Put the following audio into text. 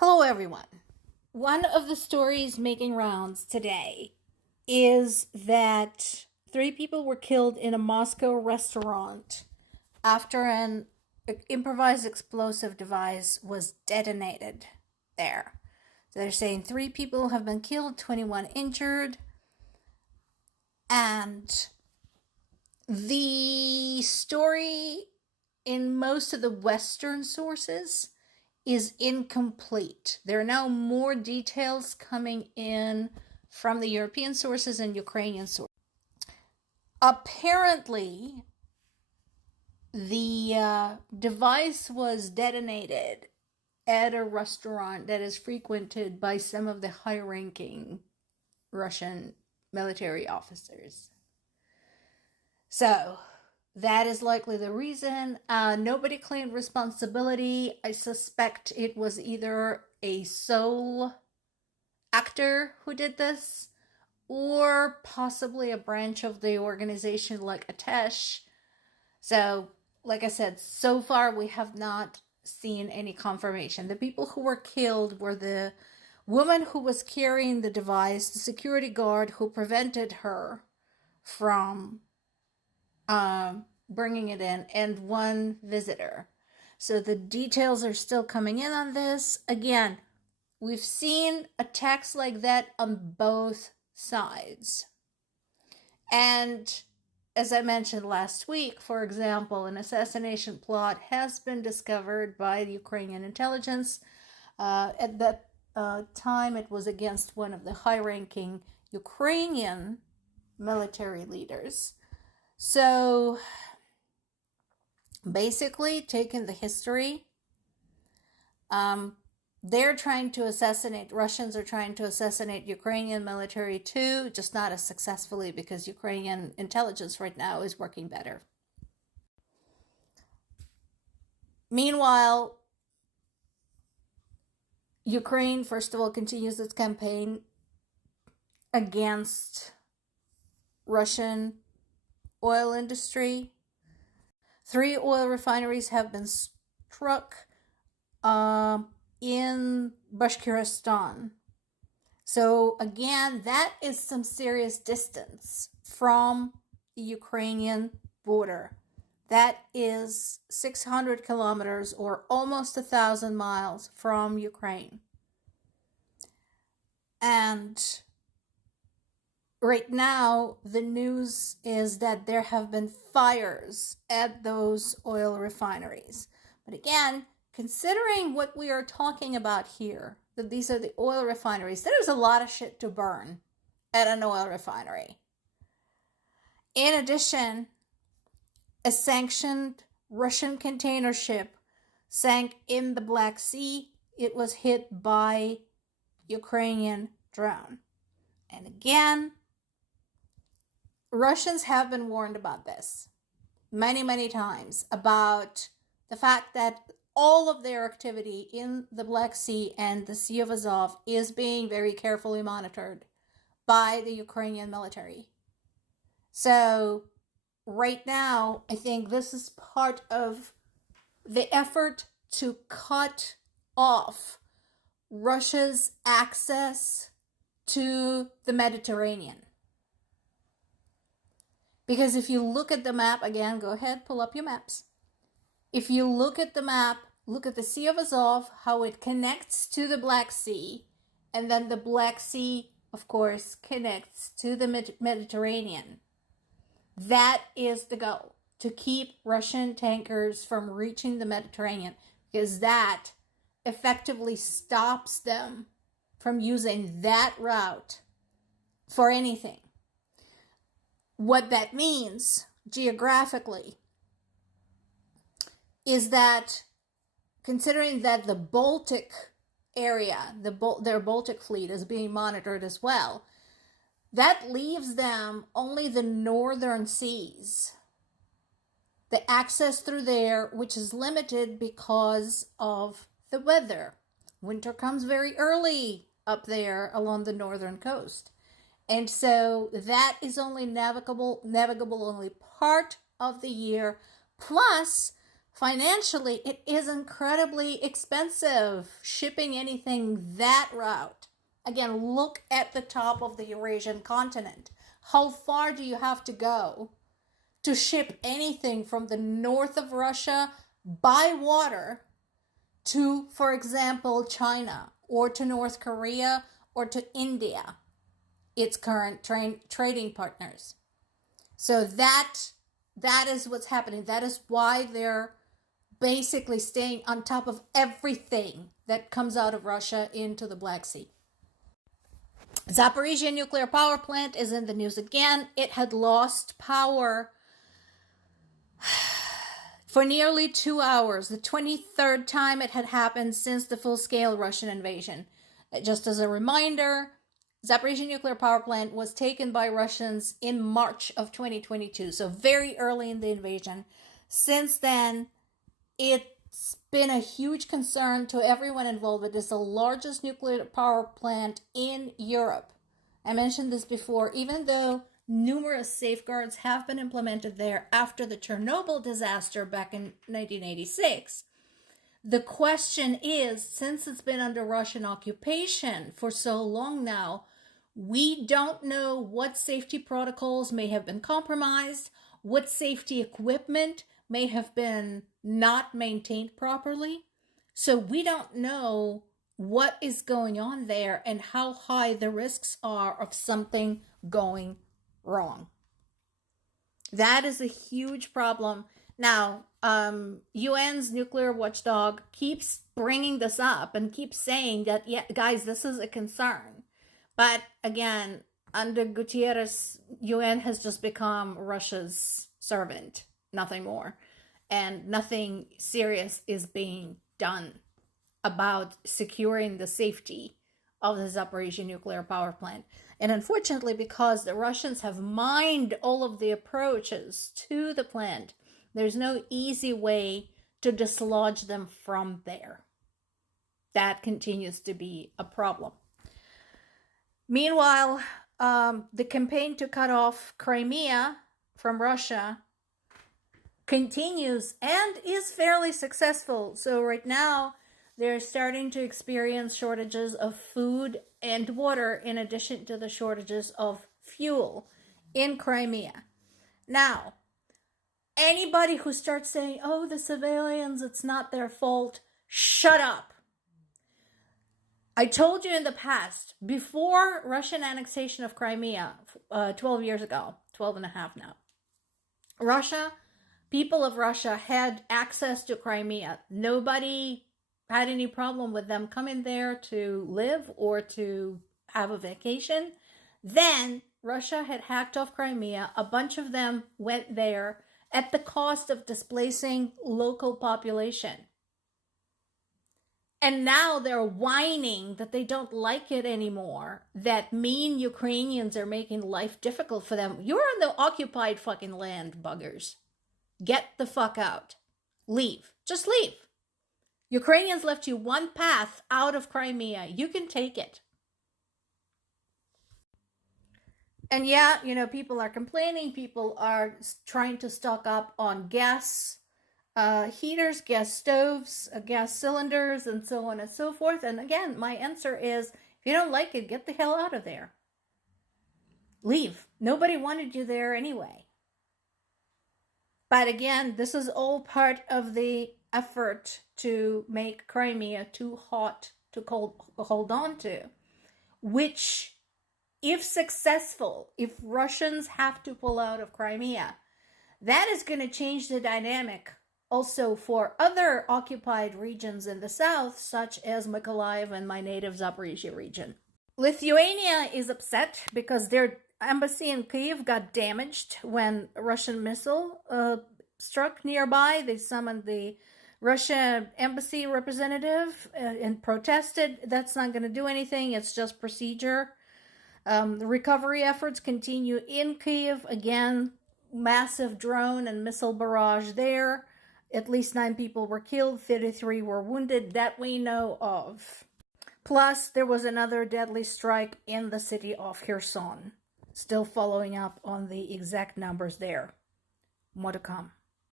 Hello, everyone. One of the stories making rounds today is that 3 people were killed in a Moscow restaurant after an improvised explosive device was detonated there. So they're saying 3 people have been killed, 21 injured, and the story in most of the Western sources is incomplete. There are now more details coming in from the European sources and Ukrainian sources. Apparently, the device was detonated at a restaurant that is frequented by some of the high-ranking Russian military officers. So, that is likely the reason. Nobody claimed responsibility. I suspect it was either a sole actor who did this, or possibly a branch of the organization like Atesh. So, like I said, so far we have not seen any confirmation. The people who were killed were the woman who was carrying the device, the security guard who prevented her from bringing it in, and one visitor. So the details are still coming in on this. Again, we've seen attacks like that on both sides. And as I mentioned last week, for example, an assassination plot has been discovered by the Ukrainian intelligence. At that time, it was against one of the high-ranking Ukrainian military leaders. So basically, taking the history, they're trying to assassinate, Russians are trying to assassinate Ukrainian military too, just not as successfully because Ukrainian intelligence right now is working better. Meanwhile, Ukraine, first of all, continues its campaign against Russian oil industry. 3 oil refineries have been struck in Bashkortostan. So again, that is some serious distance from the Ukrainian border. That is 600 kilometers or almost 1,000 miles from Ukraine. And right now, the news is that there have been fires at those oil refineries. But again, considering what we are talking about here, that these are the oil refineries, there's a lot of shit to burn at an oil refinery. In addition, a sanctioned Russian container ship sank in the Black Sea. It was hit by Ukrainian drone. And again, Russians have been warned about this many, many times, about the fact that all of their activity in the Black Sea and the Sea of Azov is being very carefully monitored by the Ukrainian military. So right now, I think this is part of the effort to cut off Russia's access to the Mediterranean. Because if you look at the map, again, go ahead, pull up your maps. If you look at the map, look at the Sea of Azov, how it connects to the Black Sea, and then the Black Sea, of course, connects to the Mediterranean. That is the goal, to keep Russian tankers from reaching the Mediterranean, because that effectively stops them from using that route for anything. What that means geographically is that, considering that the Baltic area, their Baltic fleet is being monitored as well, that leaves them only the northern seas. The access through there, which is limited because of the weather. Winter comes very early up there along the northern coast. And so that is only navigable only part of the year. Plus, Financially, it is incredibly expensive shipping anything that route. Again, look at the top of the Eurasian continent. How far do you have to go to ship anything from the north of Russia by water to, for example, China or to North Korea or to India, its current trading partners? So that is what's happening. That is why they're basically staying on top of everything that comes out of Russia into the Black Sea. Zaporizhia nuclear power plant is in the news again. It had lost power for nearly 2 hours, the 23rd time it had happened since the full-scale Russian invasion. Just as a reminder, Zaporizhia nuclear power plant was taken by Russians in March of 2022, so very early in the invasion. Since then, it's been a huge concern to everyone involved. It is the largest nuclear power plant in Europe. I mentioned this before. Even though numerous safeguards have been implemented there after the Chernobyl disaster back in 1986, the question is, since it's been under Russian occupation for so long now, we don't know what safety protocols may have been compromised, what safety equipment may have been not maintained properly. So we don't know what is going on there and how high the risks are of something going wrong. That is a huge problem. Now, UN's nuclear watchdog keeps bringing this up and keeps saying that, yeah, guys, this is a concern. But again, under Gutierrez, UN has just become Russia's servant, nothing more. And nothing serious is being done about securing the safety of the Zaporizhia nuclear power plant. And unfortunately, because the Russians have mined all of the approaches to the plant, there's no easy way to dislodge them from there. That continues to be a problem. Meanwhile, the campaign to cut off Crimea from Russia continues and is fairly successful. So right now, they're starting to experience shortages of food and water in addition to the shortages of fuel in Crimea. Now, anybody who starts saying, oh, the civilians, it's not their fault, shut up. I told you in the past, before Russian annexation of Crimea 12 years ago, 12 and a half now, people of Russia had access to Crimea. Nobody had any problem with them coming there to live or to have a vacation. Then Russia had hacked off Crimea. A bunch of them went there at the cost of displacing local population. And now they're whining that they don't like it anymore, that mean Ukrainians are making life difficult for them. You're on the occupied fucking land, buggers. Get the fuck out. Leave. Just leave. Ukrainians left you one path out of Crimea. You can take it. And yeah, people are complaining. People are trying to stock up on gas heaters, gas stoves, gas cylinders, and so on and so forth. And again, my answer is, if you don't like it, get the hell out of there. Leave. Nobody wanted you there anyway. But again, this is all part of the effort to make Crimea too hot to hold on to, which, if successful, if Russians have to pull out of Crimea, that is going to change the dynamic also for other occupied regions in the south, such as Mykolaiv and my native Zaporizhia region. Lithuania is upset because their embassy in Kyiv got damaged when a Russian missile struck nearby. They summoned the Russian embassy representative and protested. That's not going to do anything. It's just procedure. The recovery efforts continue in Kyiv. Again, massive drone and missile barrage there. At least 9 people were killed, 33 were wounded, that we know of. Plus, there was another deadly strike in the city of Kherson. Still following up on the exact numbers there. More to come.